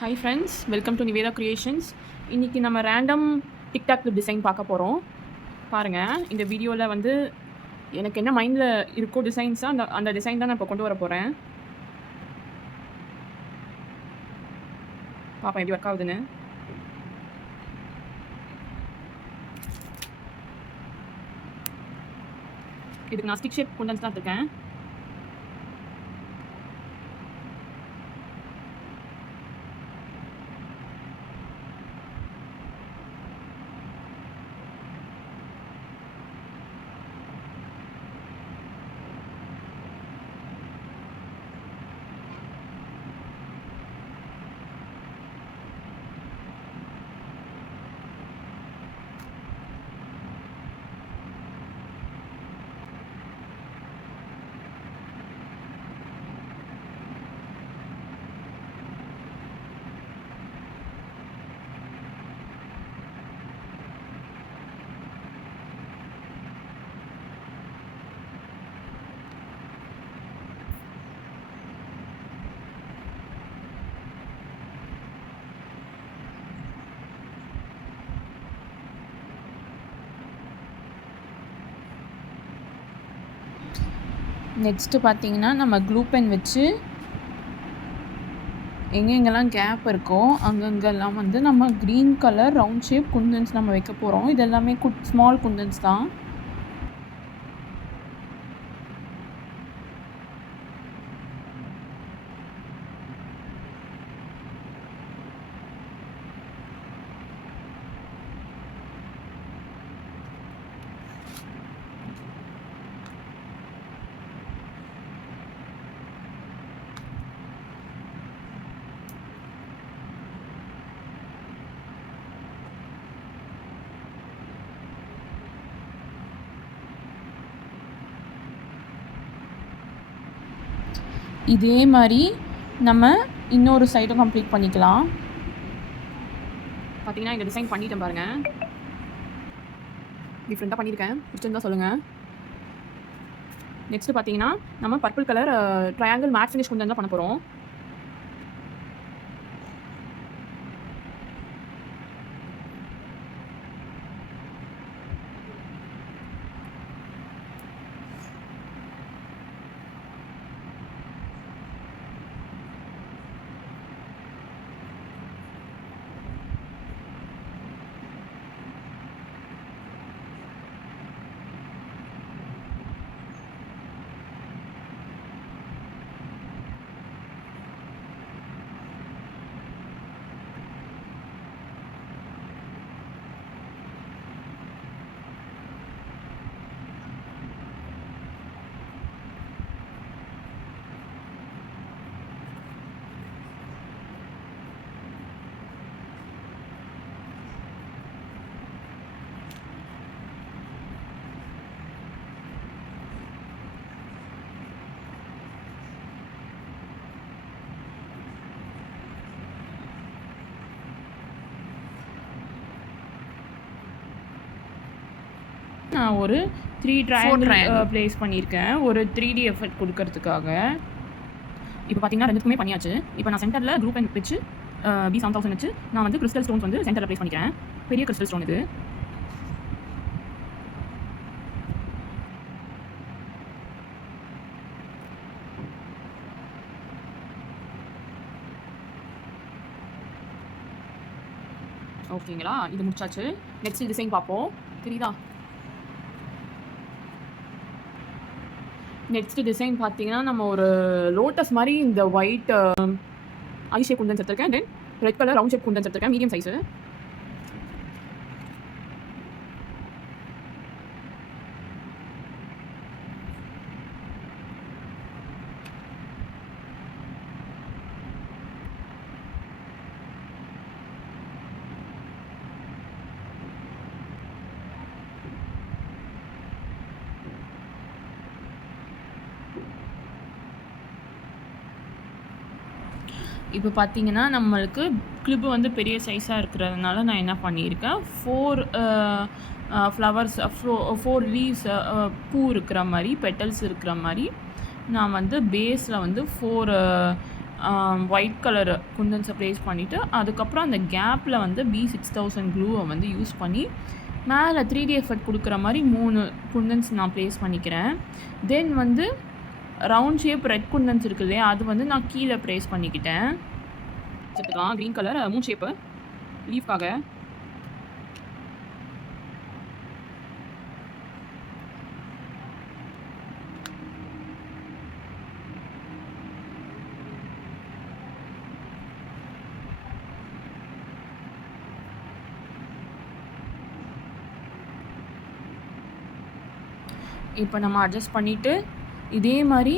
Hi friends, welcome to Nivetha creations. இன்றைக்கி நம்ம random TikTok design பார்க்க போகிறோம். பாருங்கள், இந்த வீடியோவில் வந்து எனக்கு என்ன மைண்டில் இருக்கோ டிசைன்ஸாக அந்த டிசைன் தான் நான் இப்போ கொண்டு வர போகிறேன். பார்ப்பேன் எப்படி ஒர்க் ஆகுதுன்னு. இதுக்கு நான் ஸ்டிக் ஷேப் கொண்டு வந்து தான் இருக்கேன். நெக்ஸ்ட்டு பார்த்தீங்கன்னா, நம்ம க்ளூ பென் வச்சு எங்கெங்கெல்லாம் கேப் இருக்கோ அங்கங்கெல்லாம் வந்து நம்ம green colour round shape kundans நம்ம வைக்க போகிறோம். இது எல்லாமே ஸ்மால் குந்தன்ஸ் தான். இதே மாதிரி நம்ம இன்னொரு சைடும் கம்ப்ளீட் பண்ணிக்கலாம். பார்த்தீங்கன்னா இந்த டிசைன் பண்ணிட்டேன் பாருங்கள். டிஃப்ரெண்ட்டாக பண்ணியிருக்கேன், பிடிச்சிருந்தா சொல்லுங்கள். நெக்ஸ்ட்டு பார்த்தீங்கன்னா நம்ம purple colour triangle matte finish கொண்டு தான் பண்ண போகிறோம். நான் ஒரு 3 ட்ரையாங்கிள் ப்ளேஸ் பண்ணியிருக்கேன், ஒரு 3D எஃபெக்ட் கொடுக்கறதுக்காக. இப்போ பார்த்தீங்கன்னா ரெண்டுக்குமே பண்ணியாச்சு. இப்போ நான் சென்டரில் க்ளூ பென் வச்சு B7000 வச்சு நான் வந்து கிறிஸ்டல் ஸ்டோன்ஸ் வந்து சென்டரில் ப்ளேஸ் பண்ணிக்கிறேன். பெரிய கிறிஸ்டல் ஸ்டோன் இது. ஓகேங்களா, இது முடிச்சாச்சு. நெக்ஸ்ட் டிசைன் பார்ப்போம். தெரியுதா? நெக்ஸ்ட் டிசைன் பார்த்தீங்கன்னா நம்ம ஒரு லோட்டஸ் மாதிரி இந்த ஒயிட் ஐ ஷேப் குந்தன்ஸ் எடுத்திருக்கேன். தென் red colour round shape kundans எடுத்திருக்கேன், மீடியம் சைஸு. இப்போ பார்த்தீங்கன்னா நம்மளுக்கு கிளிப்பு வந்து பெரிய சைஸாக இருக்கிறதுனால நான் என்ன பண்ணியிருக்கேன், 4 ஃப்ளவர்ஸ் 4 லீவ்ஸ் பூ இருக்கிற மாதிரி, பெட்டல்ஸ் இருக்கிற மாதிரி நான் வந்து பேஸில் வந்து 4 ஒயிட் கலர் குந்தன்ஸை ப்ளேஸ் பண்ணிவிட்டு அதுக்கப்புறம் அந்த கேப்பில் வந்து B6000 க்ளூவை வந்து யூஸ் பண்ணி மேலே 3D எஃபெக்ட் கொடுக்குற மாதிரி 3 குந்தன்ஸ் நான் ப்ளேஸ் பண்ணிக்கிறேன். தென் வந்து ரவுண்ட் ஷேப் ரெட் குந்தன்ஸ் இருக்குது இல்லையா, அது வந்து நான் கீழே ப்ளேஸ் பண்ணிக்கிட்டேன். எடுத்துக்கலாம் க்ரீன் கலர் மூன் ஷேப்பு லீஃப்காக. இப்போ நம்ம அட்ஜஸ்ட் பண்ணிவிட்டு இதே மாதிரி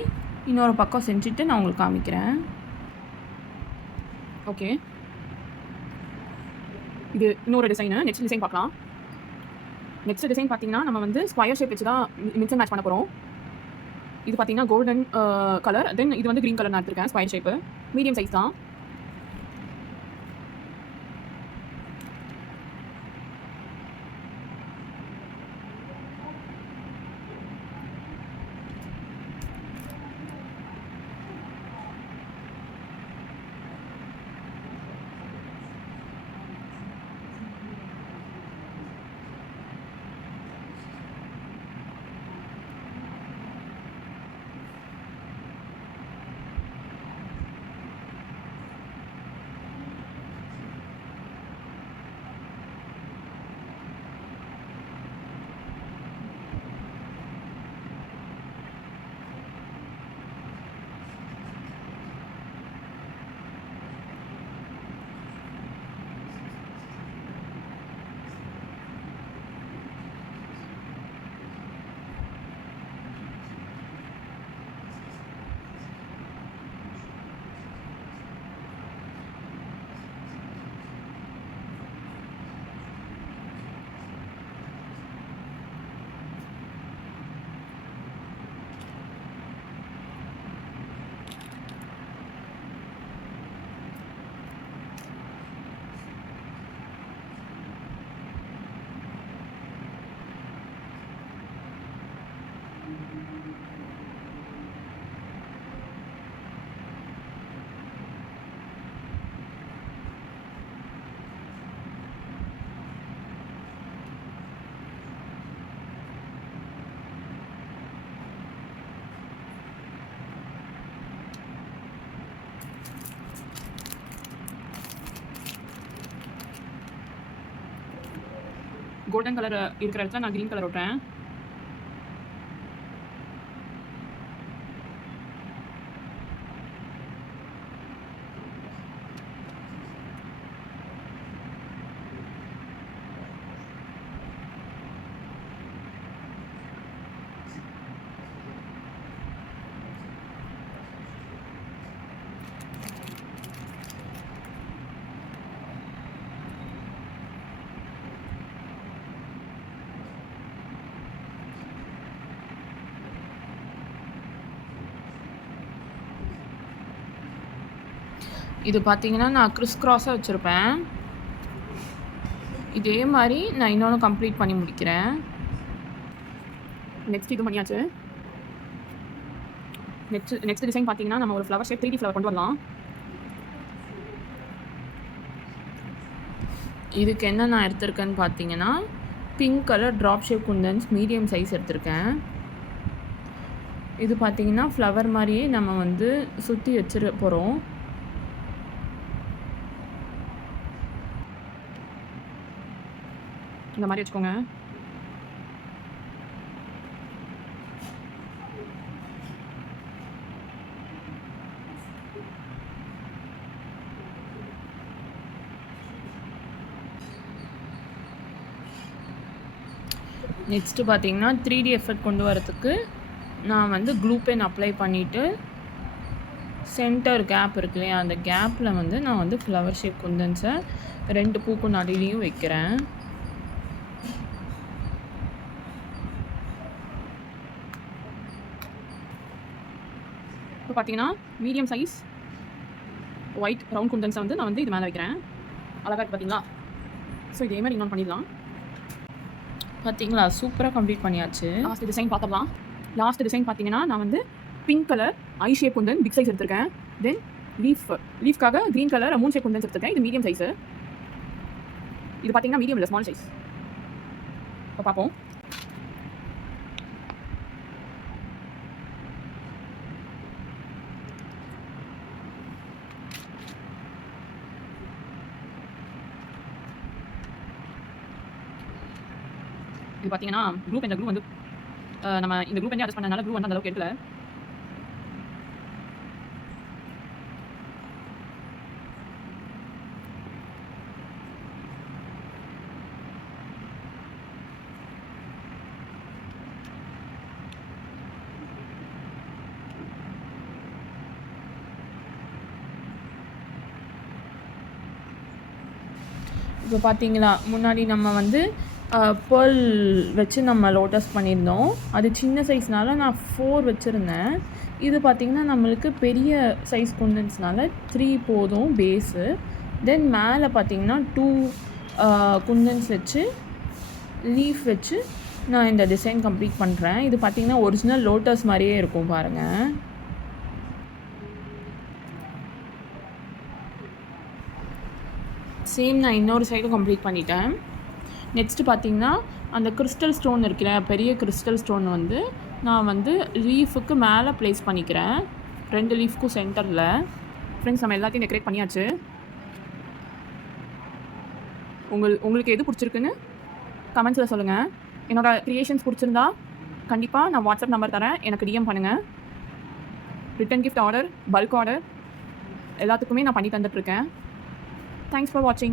இன்னொரு பக்கம் செஞ்சுட்டு நான் உங்களுக்கு காமிக்கிறேன். ஓகே, இது இன்னொரு டிசைனு. நெக்ஸ்ட் டிசைன் பார்க்கலாம். நெக்ஸ்ட் டிசைன் பார்த்தீங்கன்னா நம்ம வந்து ஸ்கொயர் ஷேப் வச்சு தான் மிக்ஸ் அண்ட் மேட்ச் பண்ண போகிறோம். இது பார்த்தீங்கன்னா கோல்டன் கலர், தென் இது வந்து க்ரீன் கலர் நான் எடுத்திருக்கேன். ஸ்கொயர் ஷேப்பு மீடியம் சைஸ் தான். கோல்டன் கலர் இருக்கிற இடத்துல நான் க்ரீன் கலர் விட்றேன். இது பார்த்தீங்கன்னா நான் கிறிஸ் கிராஸாக வச்சுருப்பேன். இதே மாதிரி நான் இன்னொன்று கம்ப்ளீட் பண்ணி முடிக்கிறேன். நெக்ஸ்ட் இது பண்ணியாச்சு. நெக்ஸ்ட் டிசைன் பார்த்தீங்கன்னா நம்ம ஒரு ஃப்ளவர் ஷேப் 3D ஃப்ளவர் கொண்டு வரலாம். இதுக்கு என்ன நான் எடுத்திருக்கேன்னு பார்த்தீங்கன்னா pink colour drop shape kundans medium size எடுத்திருக்கேன். இது பார்த்தீங்கன்னா ஃப்ளவர் மாதிரியே நம்ம வந்து சுற்றி வச்சிட போகிறோம். இந்த மாதிரி வச்சுக்கோங்க. நெக்ஸ்ட்டு பார்த்தீங்கன்னா 3D எஃபெக்ட் கொண்டு வரதுக்கு நான் வந்து க்ளூ பென் அப்ளை பண்ணிவிட்டு சென்டர் கேப் இருக்கு இல்லையா, அந்த கேப்பில் வந்து நான் வந்து ஃப்ளவர் ஷேப் குந்தன்ஸை 2 பூக்கு நடுவிலையும் வைக்கிறேன். இப்போ பார்த்தீங்கன்னா மீடியம் சைஸ் ஒயிட் ரவுண்ட் குந்தன்ஸை வந்து நான் வந்து இது மேலே வைக்கிறேன். அழகாக இருக்குது பார்த்தீங்களா? ஸோ இதே மாதிரி இன்னொன்று பண்ணிடலாம். பார்த்தீங்களா, சூப்பராக கம்ப்ளீட் பண்ணியாச்சு. லாஸ்ட் டிசைன் பார்த்துடலாம். லாஸ்ட் டிசைன் பார்த்தீங்கன்னா நான் வந்து pink colour eye shape kundan big size எடுத்திருக்கேன். தென் லீஃப்காக green colour moon shape kundans எடுத்துருக்கேன். இது மீடியம் சைஸு. இது பார்த்தீங்கன்னா மீடியம் இல்லை, ஸ்மால் சைஸ். இப்போ பார்ப்போம். இது பார்த்தீங்கன்னா இந்த குரூப் வந்து நம்ம இந்த குரூப் வந்து அட்ஜஸ்ட் பண்ணனால குரூப் வந்து அந்த அளவுக்கு எடுக்கல. இப்போ பார்த்தீங்களா, முன்னாடி நம்ம வந்து பேர்ல் வச்சு நம்ம லோட்டஸ் பண்ணியிருந்தோம். அது சின்ன சைஸ்னால நான் 4 வச்சுருந்தேன். இது பார்த்திங்கன்னா நம்மளுக்கு பெரிய சைஸ் குந்தன்ஸ்னால 3 போதும் பேஸு. தென் மேலே பார்த்திங்கன்னா 2 குந்தன்ஸ் வச்சு லீஃப் வச்சு நான் இந்த டிசைன் கம்ப்ளீட் பண்ணுறேன். இது பார்த்திங்கன்னா ஒரிஜினல் லோட்டஸ் மாதிரியே இருக்கும் பாருங்கள். சேம் நான் இன்னொரு சைடும் கம்ப்ளீட் பண்ணிட்டேன். நெக்ஸ்ட்டு பார்த்திங்கன்னா அந்த கிறிஸ்டல் ஸ்டோன் இருக்குல்ல, பெரிய கிறிஸ்டல் ஸ்டோன் வந்து நான் வந்து லீஃபுக்கு மேலே ப்ளேஸ் பண்ணிக்கிறேன், 2 லீஃப்க்கும் சென்டரில். ஃப்ரெண்ட்ஸ், நம்ம எல்லாத்தையும் டெக்கரேட் பண்ணியாச்சு. உங்களுக்கு எது பிடிச்சிருக்குன்னு கமெண்ட்ஸில் சொல்லுங்கள். என்னோடய க்ரியேஷன்ஸ் பிடிச்சிருந்தா கண்டிப்பாக நான் வாட்ஸ்அப் நம்பர் தரேன், எனக்கு டிஎம் பண்ணுங்கள். Return gift order, bulk order எல்லாத்துக்குமே நான் பண்ணி தந்துட்டுருக்கேன். Thanks for watching.